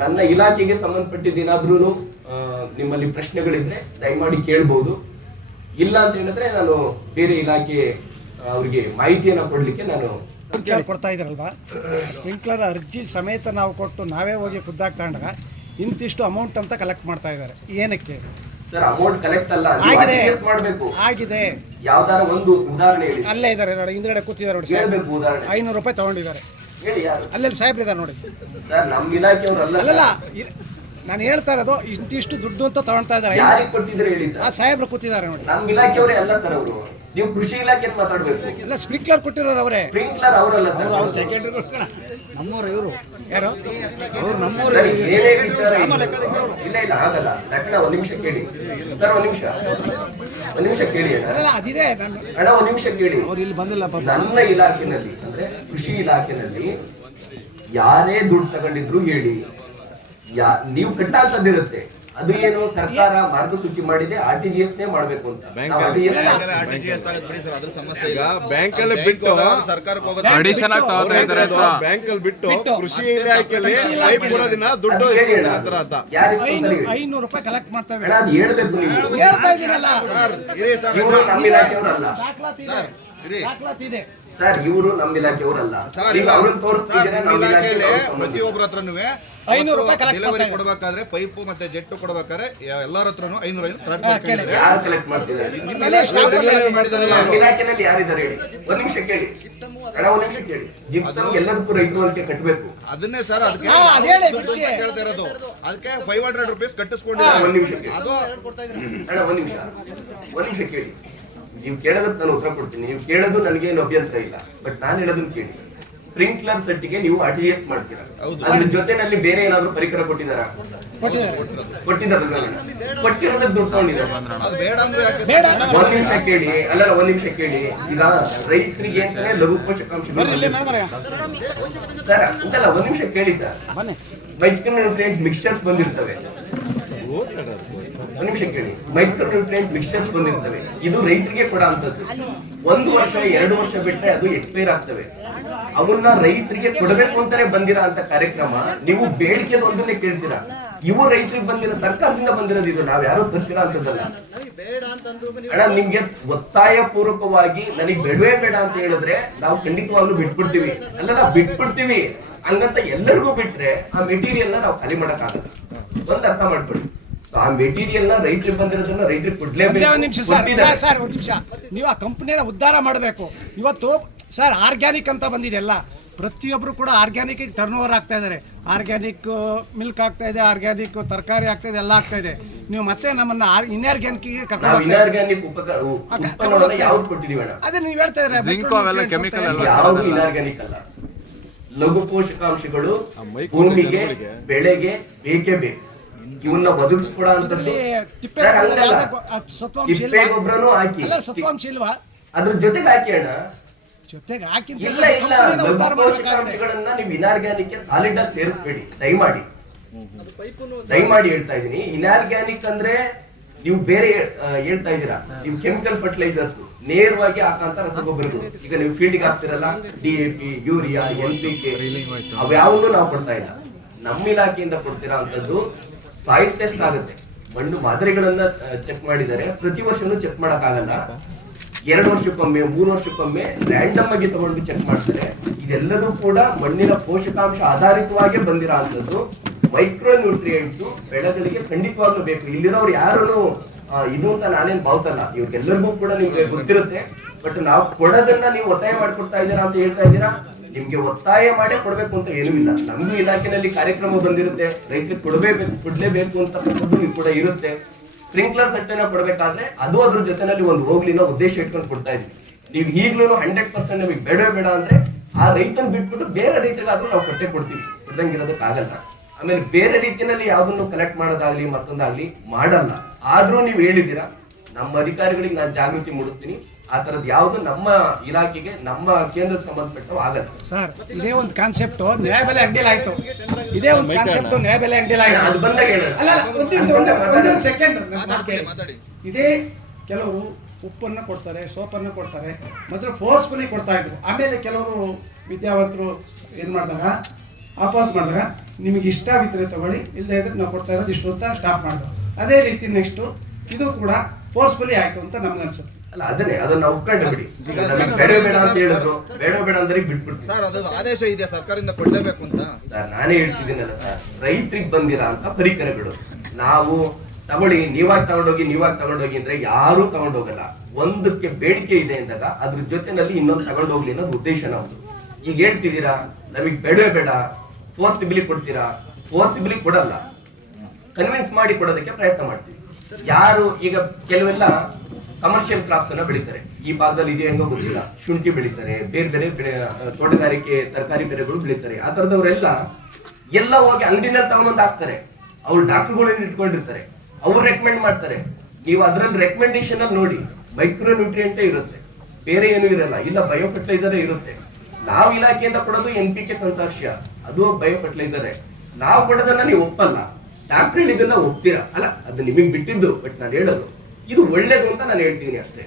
ನನ್ನ ಇಲಾಖೆಗೆ ಸಂಬಂಧಪಟ್ಟಿದ್ದೇನಾದ್ರೂ ನಿಮ್ಮಲ್ಲಿ ಪ್ರಶ್ನೆಗಳಿದ್ರೆ ದಯಮಾಡಿ ಕೇಳ್ಬೋದು. ಇಲ್ಲ ಅಂತ ಹೇಳಿದ್ರೆ ನಾನು ಬೇರೆ ಇಲಾಖೆ ಅವರಿಗೆ ಮಾಹಿತಿಯನ್ನ ಕೊಡ್ಲಿಕ್ಕೆ ನಾನು ಕೊಡ್ತಾ ಇದ್ರಲ್ವಾ ಸ್ಪ್ರಿಂಕ್ಲರ್ ಅರ್ಜಿ ಸಮೇತ ನಾವು ಕೊಟ್ಟು ನಾವೇ ಹೋಗಿ ಖುದ್ದಾಗಿ ತಗೊಂಡಾಗ ಇಂತಿಷ್ಟು ಅಮೌಂಟ್ ಅಂತ ಕಲೆಕ್ಟ್ ಮಾಡ್ತಾ ಇದ್ದಾರೆ. ಏನಕ್ಕೆ? ಸರ್ ಅಮೌಂಟ್ ಕಲೆಕ್ಟ್ ಅಲ್ಲ ಆಗಿದೆ. ಮಾಡಬೇಕು. ಆಗಿದೆ. ಯಾವ್ದಾರ ಒಂದು ಉದಾಹರಣೆ ಹೇಳಿ. ಅಲ್ಲೇ ಇದ್ದಾರೆ ನೋಡಿ ಹಿಂದ್ಗಡೆ ಕೂತಿದ್ದಾರೆ ನೋಡಿ ಐನೂರು ರೂಪಾಯಿ ತಗೊಂಡಿದ್ದಾರೆ. ಅಲ್ಲೆಲ್ಲಿ ಸಾಹೇಬ್ರಿದ್ದಾರೆ ನೋಡಿ. ಸರ್ ನಮ್ಮ ಇಲಾಖೆಯವ್ರಲ್ಲ ಅಲ್ಲಲ್ಲ ನಾನು ಹೇಳ್ತಾ ಇರೋದು ಇಂತಿಷ್ಟು ದುಡ್ಡು ಅಂತ ತಗೊಳ್ತಾ ಇದ್ದಾರೆ. ಆ ಸಾಹೇಬ್ರು ಕೂತಿದ್ದಾರೆ ನೋಡಿ. ನಮ್ಮ ಇಲಾಖೆಯವರೇ ಅಲ್ಲ ಸರ್ ಅವರು. ನೀವು ಕೃಷಿ ಇಲಾಖೆ ಮಾತಾಡ್ಬೇಕು. ಎಲ್ಲ ಸ್ಪ್ರಿಂಕ್ಲರ್ ಕೊಟ್ಟಿರೋರು ಅವರೇ. ಸ್ಪ್ರಿಂಕ್ಲರ್ ಅವರಲ್ಲ ಸರ್. ಯಾರು? ಸರ್ ಏನೇ ವಿಚಾರ ಇಲ್ಲ ಇಲ್ಲ ಆಗಲ್ಲ ಲಗ್ನ ಒಂದ್ ನಿಮಿಷ ಕೇಳಿ. ಸರ್ ಒಂದ್ ನಿಮಿಷ. ಒಂದ್ ನಿಮಿಷ ಕೇಳಿ ಅಣ್ಣ. ಅದಿದೆ ಅಣ್ಣ ಒಂದ್ ನಿಮಿಷ ಕೇಳಿ. ಇಲ್ಲಿ ಬಂದಿಲ್ಲ ನನ್ನ ಇಲಾಖೆನಲ್ಲಿ ಅಂದ್ರೆ ಕೃಷಿ ಇಲಾಖೆನಲ್ಲಿ ಯಾರೇ ದುಡ್ಡು ತಗೊಂಡಿದ್ರು ಹೇಳಿ. ಯಾ ನೀವು ಕಟ್ಟಾಂತದ್ದಿರುತ್ತೆ. ಅದು ಏನು ಸರ್ಕಾರ ಮಾರ್ಗಸೂಚಿ ಮಾಡಿದೆ ಆರ್ ಟಿ ಜಿ ಎಸ್ ನೇ ಮಾಡ್ಬೇಕು ಅಂತ. ಬ್ಯಾಂಕ್ ಅಲ್ಲಿ ಬಿಟ್ಟು ಬ್ಯಾಂಕ್ ಅಲ್ಲಿ ಕೃಷಿ ಇಲಾಖೆಯಲ್ಲಿ ಪೈಪ್ ಕೊಡೋದಿನ ದುಡ್ಡು. ಐನೂರು ರೂಪಾಯಿ ಕಲೆಕ್ಟ್ ಮಾಡ್ತಾ ಅಣ್ಣ ಅದು ಹೇಳ್ಬೇಕು ನೀವು. ಹೇಳ್ತಾ ಇದ್ದೀರಲ್ಲ. ಇರಿ ಸರ್ ಇವರು ನಮ್ಮ ಇಲಾಖೆಯವರಲ್ಲ. ದಾಖಲಾತಿ ಇದೆ. ಸರ್ ಇವರು ನಮ್ಮ ಇಲಾಖೆಯವರಲ್ಲ. ಸರ್ ಈಗ ಈಗ ಅವ್ರನ್ನ ಸರ್, ತೋರಿಸ್ತಿದ್ರೆ ನಿಮ್ಮ ನಮ್ಮ ಇಲಾಖೆಯಲ್ಲಿ ಪ್ರತಿಯೊಬ್ಬರ ಹತ್ರನೂ ಐನೂರು ರೂಪಾಯಿ collect ಡೆಲಿವರಿ ಮಾಡ್ತಾ ಕೊಡಬೇಕಾದ್ರೆ ಪೈಪು ಮತ್ತೆ ಜೆಟ್ಟು ಕೊಡ್ಬೇಕಾದ್ರೆ ಎಲ್ಲರ ಹತ್ರ ಐನೂರು ಐನೂರು ಕಲೆಕ್ಟ್ ಹಾ, ಮಾಡ್ಕೊಂಡಿದ್ದಾರೆ ಯಾರು ಕಲೆಕ್ಟ್ ಮಾಡ್ತಿದ್ದಾರೆ? ಮೇಲೆ ಸ್ಟಾಕ್ ಡೆಲಿವರಿ ಮಾಡಿದಾರಲ್ಲ ನಮ್ಮ ಇಲಾಖೆನಲ್ಲಿ ಯಾರಿದ್ದಾರೆ ಹೇಳಿ? ಒಂದ್ ನಿಮಿಷ ಕೇಳಿ. ಅಣ್ಣ ಒಂದ್ ನಿಮಿಷ ಕೇಳಿ. ಜಿಪ್ಸಮ್ ಎಲ್ಲದಕ್ಕೂ ರೈತರು ಅಂತ ಕಟ್ಟಬೇಕು ಅದನ್ನೇ ಸರ್ ಅದಕ್ಕೆ ಹಾ, ಅದ್ ಹೇಳಿ, ಬಿಡ್ಸಿ. ಕೇಳ್ತಾ ಇರೋದು. ಅದಕ್ಕೆ ಫೈವ್ ಹಂಡ್ರೆಡ್ ರುಪೀಸ್ ಒಂದ್ ಕಟ್ಟಿಸ್ಕೊಂಡಿದ್ದಾರೆ ನಿಮಿಷ ಕೇಳಿ. ಅದು ಅಣ್ಣ ಒಂದ್ ನಿಮಿಷ. ಒಂದ್ ನಿಮಿಷ ಕೇಳಿ. ನೀವು ಕೇಳೋದಕ್ಕೆ ನಾನು ಉತ್ತರ ಕೊಡ್ತೀನಿ. ನೀವು ಕೇಳೋದು ನನಗೆ ಏನು ಅಭ್ಯಂತರ ಇಲ್ಲ. ಬಟ್ ನಾನು ಹೇಳೋದನ್ನ ಕೇಳಿ. ಸ್ಪ್ರಿಂಕ್ಲರ್ ಸೆಟ್ಗೆ ನೀವು ಆರ್ ಟಿ ಎಸ್ ಮಾಡ್ತೀರಾ? ಅದ್ರ ಜೊತೆನಲ್ಲಿ ಬೇರೆ ಏನಾದ್ರು ಪರಿಕರ ಕೊಟ್ಟಿದ್ದಾರಾ? ಕೊಟ್ಟಿದ್ದಾರೆ ಕೊಟ್ಟಿರೋದಕ್ಕೆ ದುಡ್ಡು ತಗೊಂಡಿದ್ದಾರೆ? ಅದು ಬೇಡ. ಅಂದ್ರೆ ಒಂದ್ ನಿಮಿಷ ಕೇಳಿ. ಅಲ್ಲ ಒಂದ್ ನಿಮಿಷ ಕೇಳಿ. ಈಗ ರೈತರಿಗೆ ಅಂತಾನೆ ಲಘು ಪೋಷಕಾಂಶಗಳು ಸರ್ ಅಂತಲ್ಲ ಒಂದ್ ನಿಮಿಷ ಕೇಳಿ ಸರ್. Micronutrient mixtures ಬಂದಿರ್ತವೆ. ಕೇಳಿ ಮೈಕ್ರೋನ್ಯೂಟ್ರಿಯೆಂಟ್ ಮಿಕ್ಸ್ಚರ್ಸ್ ಬಂದಿರ್ತವೆ ಇದು ರೈತರಿಗೆ ಕೊಡ ಅಂತದ್ದು ಒಂದು ವರ್ಷ ಎರಡು ವರ್ಷ ಬಿಟ್ಟರೆ ಅದು ಎಕ್ಸ್ಪೈರ್ ಆಗ್ತವೆ ಅವನ್ನ ರೈತರಿಗೆ ಕೊಡಬೇಕು ಅಂತಾನೆ ಬಂದಿರ ಅಂತ ಕಾರ್ಯಕ್ರಮ ನೀವು ಬೇಡಿಕೆ ಒಂದನ್ನೇ ಕೇಳ್ತೀರಾ ಇವು ರೈತರಿಗೆ ಬಂದಿರೋ ಸರ್ಕಾರದಿಂದ ಬಂದಿರೋದು ಇದು ನಾವ್ ಯಾರು ತರಿಸಿರೋ ಅಂತದಲ್ಲ ಅಣ್ಣ ನಿಮ್ಗೆ ಒತ್ತಾಯ ಪೂರ್ವಕವಾಗಿ ನನಗೆ ಬೇಡವೇ ಬೇಡ ಅಂತ ಹೇಳಿದ್ರೆ ನಾವು ಖಂಡಿತವಾಗ್ಲೂ ಬಿಟ್ಬಿಡ್ತೀವಿ ಅಲ್ಲ ನಾವು ಬಿಟ್ಬಿಡ್ತೀವಿ ಹಂಗಂತ ಎಲ್ಲರಿಗೂ ಬಿಟ್ರೆ ಆ ಮೆಟೀರಿಯಲ್ನ ನಾವು ಖಾಲಿ ಮಾಡಕ್ಕಾಗಲ್ಲ ಒಂದ್ ಅರ್ಥ ಸೊ ಆ ಮೆಟೀರಿಯಲ್ನ ರೈತರಿಗೆ ಬಂದಿರೋದನ್ನ ರೈತರಿಗೆ ಕೊಡ್ಲೇಬೇಕು. ಒಂದು ನಿಮಿಷ ಸರ್ ಸರ್ ಸರ್ ಒಂದು ನಿಮಿಷ. ನೀವು ಆ ಕಂಪ್ನಿನ ಉದ್ಧಾರ ಮಾಡಬೇಕು. ಇವತ್ತು ಸರ್ ಆರ್ಗ್ಯಾನಿಕ್ ಅಂತ ಬಂದಿದೆ ಎಲ್ಲ ಪ್ರತಿಯೊಬ್ಬರು ಕೂಡ ಆರ್ಗ್ಯಾನಿಕ್ ಟರ್ನ್ ಓವರ್ ಆಗ್ತಾ ಇದ್ದಾರೆ. ಆರ್ಗ್ಯಾನಿಕ್ ಮಿಲ್ಕ್ ಆಗ್ತಾ ಇದೆ ಆರ್ಗ್ಯಾನಿಕ್ ತರಕಾರಿ ಆಗ್ತಾ ಇದೆ ಎಲ್ಲ ಆಗ್ತಾ ಇದೆ. ನೀವು ಮತ್ತೆ ನಮ್ಮನ್ನ ಇನ್ಆರ್ಗ್ಯಾನಿಕ್ ಕರ್ಕೊಂಡು ನಾವು ಹೋಗ್ತಾ ಇದ್ದೀರಿ. ಇನಾರ್ಗ್ಯಾನಿಕ್ ಉಪಕರಣ ಉತ್ಪನ್ನಗಳನ್ನ ಯಾವ್ದು ಕೊಟ್ಟಿದೀವಿ ಅಣ್ಣ ಅದೇ ನೀವು ಹೇಳ್ತಾ ಇದ್ರೆ ಲಘು ಪೋಷಕಾಂಶಗಳು ಭೂಮಿಗೆ ಬೆಳೆಗೆ ಬೇಕೇ ಬೇಕು. ಇವನ್ನ ಒದಗಿಸ್ಕೊಡ ಅಂತದ್ದು ಸರ್, ಹಂಗಲ್ಲ. ಗೊ- ತಿಪ್ಪೆ? ಗೊಬ್ಬರನು ಹಾಕಿ. ಅಲ್ಲ ಸತ್ವಾಂಶ ಇಲ್ವಾ? ಅದ್ರ ಜೊತೆಗೆ ಹಾಕಿ ಅಣ್ಣ. ಜೊತೆಗೆ ಹಾಕಿ ಇಲ್ಲ ಇಲ್ಲ. ಲಘು ಪೋಷಕಾಂಶಗಳನ್ನ ನೀವು ಇನಾರ್ಗ್ಯಾನಿಕ್ ಸಾಲಿಡ್ ಆಗಿ ಸೇರಿಸಬೇಡಿ. ದಯಮಾಡಿ. ದಯಮಾಡಿ ಹೇಳ್ತಾ ಇದೀನಿ. ಇನಾರ್ಗ್ಯಾನಿಕ್ ಅಂದ್ರೆ ನೀವು ಬೇರೆ ಹೇಳ್ತಾ ಇದ್ದೀರಾ? ನೀವು ಕೆಮಿಕಲ್ ಫರ್ಟಿಲೈಸರ್ಸ್ ನೇರವಾಗಿ ಹಾಕಂತ ರಸಗೊಬ್ಬರಗಳು. ಈಗ ನೀವು field ಹಾಕ್ತಿರಲ್ಲ D A P urea N P K ಅವ್ಯಾವನ್ನೂ ನಾವು ಕೊಡ್ತಾ ಇಲ್ಲ. ನಮ್ಮ ಇಲಾಖೆಯಿಂದ ಕೊಡ್ತೀರಾ ಅಂತದ್ದು ಸಾಯಿಲ್ ಟೆಸ್ಟ್ ಆಗುತ್ತೆ ಮಣ್ಣು ಮಾದರಿಗಳನ್ನ ಚೆಕ್ ಮಾಡಿದರೆ ಪ್ರತಿ ವರ್ಷನೂ ಚೆಕ್ ಮಾಡೋಕ್ಕಾಗಲ್ಲ. ಎರಡು ವರ್ಷಕ್ಕೊಮ್ಮೆ, ಮೂರು ವರ್ಷಕ್ಕೊಮ್ಮೆ ರ್ಯಾಂಡಮ್ ಆಗಿ ತಗೊಂಡು ಚೆಕ್ ಮಾಡ್ತಾರೆ. ಇದೆಲ್ಲದೂ ಕೂಡ ಮಣ್ಣಿನ ಪೋಷಕಾಂಶ ಆಧಾರಿತವಾಗಿ ಬಂದಿರೋ ಮೈಕ್ರೋ ನ್ಯೂಟ್ರಿಯೆಂಟ್ಸ್ ಬೆಳೆಗಳಿಗೆ ಖಂಡಿತವಾಗ್ಲೂ ಬೇಕು. ಇಲ್ಲಿರೋರು ಯಾರು ಇದು ಅಂತ ನಾನೇನ್ ಭಾವಿಸಲ್ಲ. ಇವ್ರಿಗೆಲ್ಲರಿಗೂ ಕೂಡ ನಿಮ್ಗೆ ಗೊತ್ತಿರುತ್ತೆ. ಬಟ್ ನಾವು ಕೊಡೋದನ್ನ ನೀವು ಒತ್ತಾಯ ಮಾಡ್ಕೊಡ್ತಾ ಇದ್ದೀರಾ ಅಂತ ಹೇಳ್ತಾ ಇದ್ದೀರಾ? ನಿಮ್ಗೆ ಒತ್ತಾಯ ಮಾಡೇ ಕೊಡ್ಬೇಕು ಅಂತ ಏನೂ ಇಲ್ಲ. ನಮ್ಮ ಇಲಾಖೆನಲ್ಲಿ ಕಾರ್ಯಕ್ರಮ ಬಂದಿರುತ್ತೆ, ರೈತರಿಗೆ ಕೊಡಬೇಕು ಕೊಡ್ಲೇಬೇಕು ಅಂತ ಕೂಡ ಇರುತ್ತೆ. ಸ್ಪ್ರಿಂಕ್ಲರ್ ಸೆಟ್ ಕೊಡಬೇಕಾದ್ರೆ ಅದು ಅದ್ರ ಜೊತೆನಲ್ಲಿ ಒಂದು ಹೋಗ್ಲಿನ ಉದ್ದೇಶ ಇಟ್ಕೊಂಡು ಕೊಡ್ತಾ ಇದ್ವಿ. ನೀವು ಈಗ್ಲೂ ಹಂಡ್ರೆಡ್ ಪರ್ಸೆಂಟ್ ನಿಮಗೆ ಬೇಡವೇ ಬೇಡ ಅಂದ್ರೆ ಆ ರೈತನ ಬಿಟ್ಬಿಟ್ಟು ಬೇರೆ ರೈತರಿಗಾದ್ರೂ ನಾವು ಕೊಟ್ಟೆ ಕೊಡ್ತೀವಿ. ಕೊಡ್ದಂಗಿರೋದಕ್ಕಾಗಲ್ಲ. ಆಮೇಲೆ ಬೇರೆ ರೀತಿಯಲ್ಲಿ ಯಾವ್ದನ್ನು ಕಲೆಕ್ಟ್ ಮಾಡೋದಾಗ್ಲಿ ಮತ್ತೊಂದಾಗ್ಲಿ ಮಾಡಲ್ಲ. ಆದ್ರೂ ನೀವು ಹೇಳಿದ್ದೀರಾ, ನಮ್ಮ ಅಧಿಕಾರಿಗಳಿಗೆ ನಾನು ಜಾಗೃತಿ ಮೂಡಿಸ್ತೀನಿ. ಆ ತರದ್ ಯಾವ್ದು ನಮ್ಮ ಇಲಾಖೆಗೆ ನಮ್ಮ ಕೇಂದ್ರಕ್ಕೆ ಸಂಬಂಧಪಟ್ಟವು ಆಗಲ್ಲ. ಸರ್ ಇದೇ ಒಂದು ಕಾನ್ಸೆಪ್ಟ್ ನ್ಯಾಯಬೆಲೆ ಅಂಗಡಿಲಿ ಆಯ್ತು. ಇದೇ ಒಂದು ಕಾನ್ಸೆಪ್ಟ್ ನ್ಯಾಯಬೆಲೆ ಅಂಗಡಿಲಿ ಆಯ್ತು. ಅದು ಬಂದಾಗ ಅಲ್ಲ ಸೆಕೆಂಡ್ ಇದೇ ಕೆಲವರು ಉಪ್ಪನ್ನು ಕೊಡ್ತಾರೆ ಸೋಪನ್ನು ಕೊಡ್ತಾರೆ ಮೊದಲು ಫೋರ್ಸ್ಫುಲಿ ಕೊಡ್ತಾ ಇದ್ರು. ಆಮೇಲೆ ಕೆಲವರು ವಿದ್ಯಾವಂತರು ಏನು ಮಾಡಿದಾಗ ಅಪೋಸ್ ಮಾಡಿದಾಗ ನಿಮಗೆ ಇಷ್ಟ ಬಿದ್ದರೆ ತಗೊಳ್ಳಿ ಇಲ್ಲದೆ ಇದ್ರೆ ನಾವು ಕೊಡ್ತಾ ಇರೋದು ಇಷ್ಟು ಅಂತ ಸ್ಟಾಪ್ ಮಾಡಿದ್ರು. ಅದೇ ರೀತಿ ನೆಕ್ಸ್ಟು ಇದು ಕೂಡ ಫೋರ್ಸ್ಫುಲಿ ಆಯಿತು ಅಂತ ನಮ್ಗೆ ಅನ್ಸುತ್ತೆ. ಅಲ್ಲ ಅದನ್ನೇ ಅದನ್ನ ಒಪ್ಕೊಂಡು ಬಿಡಿ. ಬೇಡ ಬೇಡ ಅಂತ ಹೇಳಿದ್ರು ಬೇಡ ಬೇಡ ಅಂದ್ರೆ ಬಿಟ್ಬಿಡ್ತೀವಿ ಸರ್ ಅದು ಆದೇಶ ಇದೆ ಸರ್ಕಾರದಿಂದ ಕೊಡಲೇಬೇಕು ಅಂತ. ಸರ್ ನಾನೇ ಹೇಳ್ತಿದ್ದೀನಲ್ಲ ಸರ್. ರೈತರಿಗೆ ಬಂದಿರಾ ಅಂತ ಪರಿಕರಗಳು. ನಾವು ತಗೊಳ್ಳಿ ನೀವಾಗಿ ತಗೊಂಡೋಗಿ ನೀವಾಗಿ ತಗೊಂಡೋಗಿ ಅಂದ್ರೆ ಯಾರು ತಗೊಂಡೋಗಲ್ಲ. ಒಂದಕ್ಕೆ ಬೇಡಿಕೆ ಇದೆ ಅಂದಾಗ ಅದ್ರ ಜೊತೆನಲ್ಲಿ ಇನ್ನೊಂದು ತಗೊಂಡೋಗ್ಲಿ ಅನ್ನೋ ಉದ್ದೇಶ ನಮ್ದು. ಈಗ ಹೇಳ್ತಿದ್ದೀರಾ ನಮಗೆ ಬೇಡವೇ ಬೇಡ ಫೋರ್ಸಿಬಿಲಿ ಕೊಡ್ತೀರಾ? ಫೋರ್ಸಿಬಿಲಿ ಕೊಡಲ್ಲ. ಕನ್ವಿನ್ಸ್ ಮಾಡಿ ಕೊಡೋದಕ್ಕೆ ಪ್ರಯತ್ನ ಮಾಡ್ತೀವಿ. ಯಾರು ಈಗ ಕೆಲವೆಲ್ಲ ಕಮರ್ಷಿಯಲ್ ಕ್ರಾಪ್ಸ್ ಅನ್ನ ಬೆಳಿತಾರೆ. ಈ ಭಾಗದಲ್ಲಿ ಇದೆ ಹೆಂಗೋ ಗೊತ್ತಿಲ್ಲ. ಶುಂಠಿ ಬೆಳಿತಾರೆ, ಬೇರೆ ಬೇರೆ ಬೆಳೆ ತೋಟಗಾರಿಕೆ, ತರಕಾರಿ ಬೆಳೆಗಳು ಬೆಳಿತಾರೆ. ಆ ತರದವರೆಲ್ಲ ಎಲ್ಲ ಹೋಗಿ ಅಂಗಡಿನಲ್ಲಿ ತಗೊಂಡ್ ಹಾಕ್ತಾರೆ. ಅವ್ರು ಡಾಕ್ಟರ್ಗಳನ್ನ ಇಟ್ಕೊಂಡಿರ್ತಾರೆ? ಅವ್ರು ರೆಕಮೆಂಡ್ ಮಾಡ್ತಾರೆ. ನೀವು ಅದ್ರಲ್ಲಿ ರೆಕಮೆಂಡೇಶನ್ ಅಲ್ಲಿ ನೋಡಿ ಮೈಕ್ರೋ ನ್ಯೂಟ್ರಿಯೆಂಟೇ ಇರುತ್ತೆ. ಬೇರೆ ಏನು ಇರಲ್ಲ. ಇಲ್ಲ ಬಯೋ ಫರ್ಟಿಲೈಸರೇ ಇರುತ್ತೆ. ನಾವು ಇಲಾಖೆಯಿಂದ ಕೊಡೋದು ಎನ್ ಪಿ ಕೆ ಕನ್ಸಾರ್ಷಿಯ ಅದು ಬಯೋ ಫರ್ಟಿಲೈಸರೇ ನಾವು ಕೊಡೋದನ್ನ ನೀವು ಒಪ್ಪಲ್ಲ. ಡಾಕ್ಟರ್ ಇದನ್ನ ಒಪ್ತೀರಾ? ಅಲ್ಲ, ಅದು ನಿಮಗೆ ಬಿಟ್ಟಿದ್ದು, ಬಟ್ ನಾನು ಹೇಳೋದು. ಇದು ಒಳ್ಳೇದು ಅಂತ ನಾನು ಹೇಳ್ತೀನಿ ಅಷ್ಟೇ.